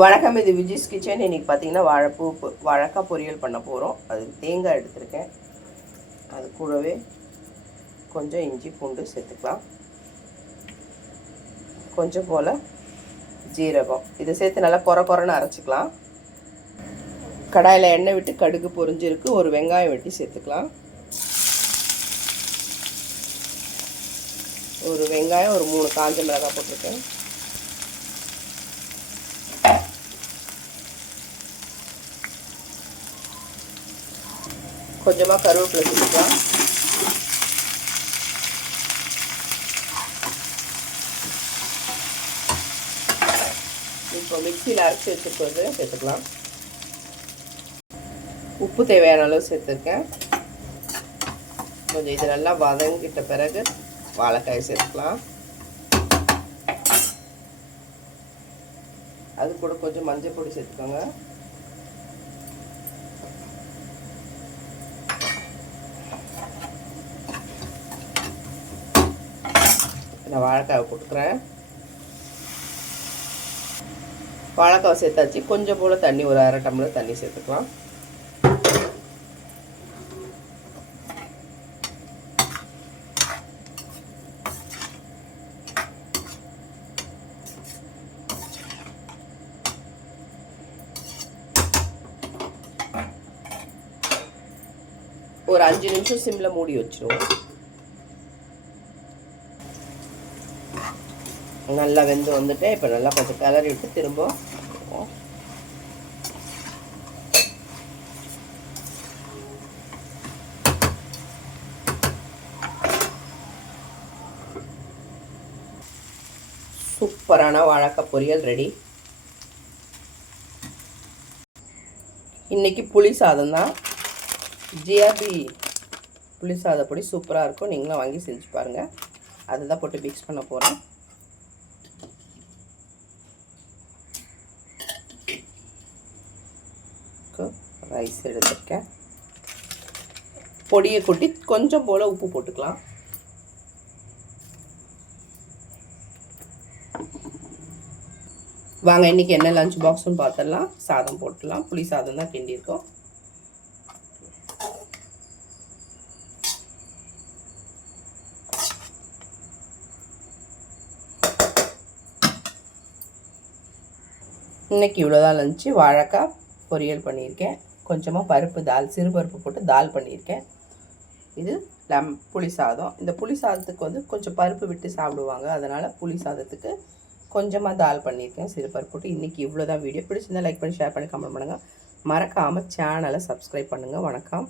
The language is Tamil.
வணக்கம், இது விஜிஸ் கிச்சன். இன்றைக்கி பார்த்தீங்கன்னா வாழைக்காய் பொரியல் பண்ண போகிறோம். அதுக்கு தேங்காய் எடுத்துருக்கேன். அது கூடவே கொஞ்சம் இஞ்சி பூண்டு சேர்த்துக்கலாம், கொஞ்சம் போல் ஜீரகம். இதை சேர்த்து நல்லா கொரன்னு அரைச்சிக்கலாம். கடாயில் எண்ணெய் விட்டு கடுகு பொரிஞ்சிருக்கு. ஒரு வெங்காயம் வெட்டி சேர்த்துக்கலாம். ஒரு வெங்காயம், ஒரு 3 காஞ்ச மிளகாய் போட்டிருக்கேன். கொஞ்சமாக கருவேப்பிலை சேர்த்துக்கலாம். இப்போ மிக்சியில் அரைச்சி வச்சுருக்கிறது சேர்த்துக்கலாம். உப்பு தேவையான அளவு சேர்த்துருக்கேன். கொஞ்சம் இது நல்லா வதங்கிட்ட பிறகு வாழைக்காய் சேர்த்துக்கலாம். அது கூட கொஞ்சம் மஞ்சள் பொடி சேர்த்துக்கோங்க. நான் வாழைக்காவை போட்டுக்கிறேன். வாழைக்காவை சேர்த்தாச்சு. கொஞ்சம் போல் தண்ணி, ஒரு 1/2 டம்ளர் தண்ணி சேர்த்துக்கலாம். ஒரு 5 நிமிஷம் சிம்மில் மூடி வச்சுருவோம். நல்லா வெந்து வந்துட்டு இப்போ நல்லா கொஞ்சம் கிளறி விட்டு திரும்ப சூப்பரான வாழைக்காய் பொரியல் ரெடி. இன்னைக்கு புளி சாதம் தான். ஜிஆர்பி புளி சாத பொடி சூப்பராக இருக்கும். நீங்களும் வாங்கி செஞ்சு பாருங்கள். அதுதான் போட்டு மிக்ஸ் பண்ண போகிறேன். ரைஸ் எடுத்துருக்கேன். பொடியை கொட்டி கொஞ்சம் போல் உப்பு போட்டுக்கலாம். வாங்க இன்றைக்கி என்ன லஞ்ச் பாக்ஸ்னு பார்த்துடலாம். சாதம் போட்டுடலாம். புளி சாதம் தான் கிண்டியிருக்கோம். இன்றைக்கி இவ்வளோதான் லஞ்சு. வாழைக்காய் பொரியல் பண்ணியிருக்கேன். கொஞ்சமாக பருப்பு சிறு பருப்பு போட்டு தால் பண்ணியிருக்கேன். இது புளி சாதம். இந்த புளி சாதத்துக்கு வந்து கொஞ்சம் பருப்பு விட்டு சாப்பிடுவாங்க. அதனால் புளி சாதத்துக்கு கொஞ்சமாக தால் பண்ணியிருக்கேன், சிறு பருப்பு போட்டு. இன்றைக்கி இவ்வளோ தான். வீடியோ பிடிச்சிருந்தால் லைக் பண்ணி, ஷேர் பண்ணி, கமெண்ட் பண்ணுங்கள். மறக்காமல் சேனலை சப்ஸ்கிரைப் பண்ணுங்கள். வணக்கம்.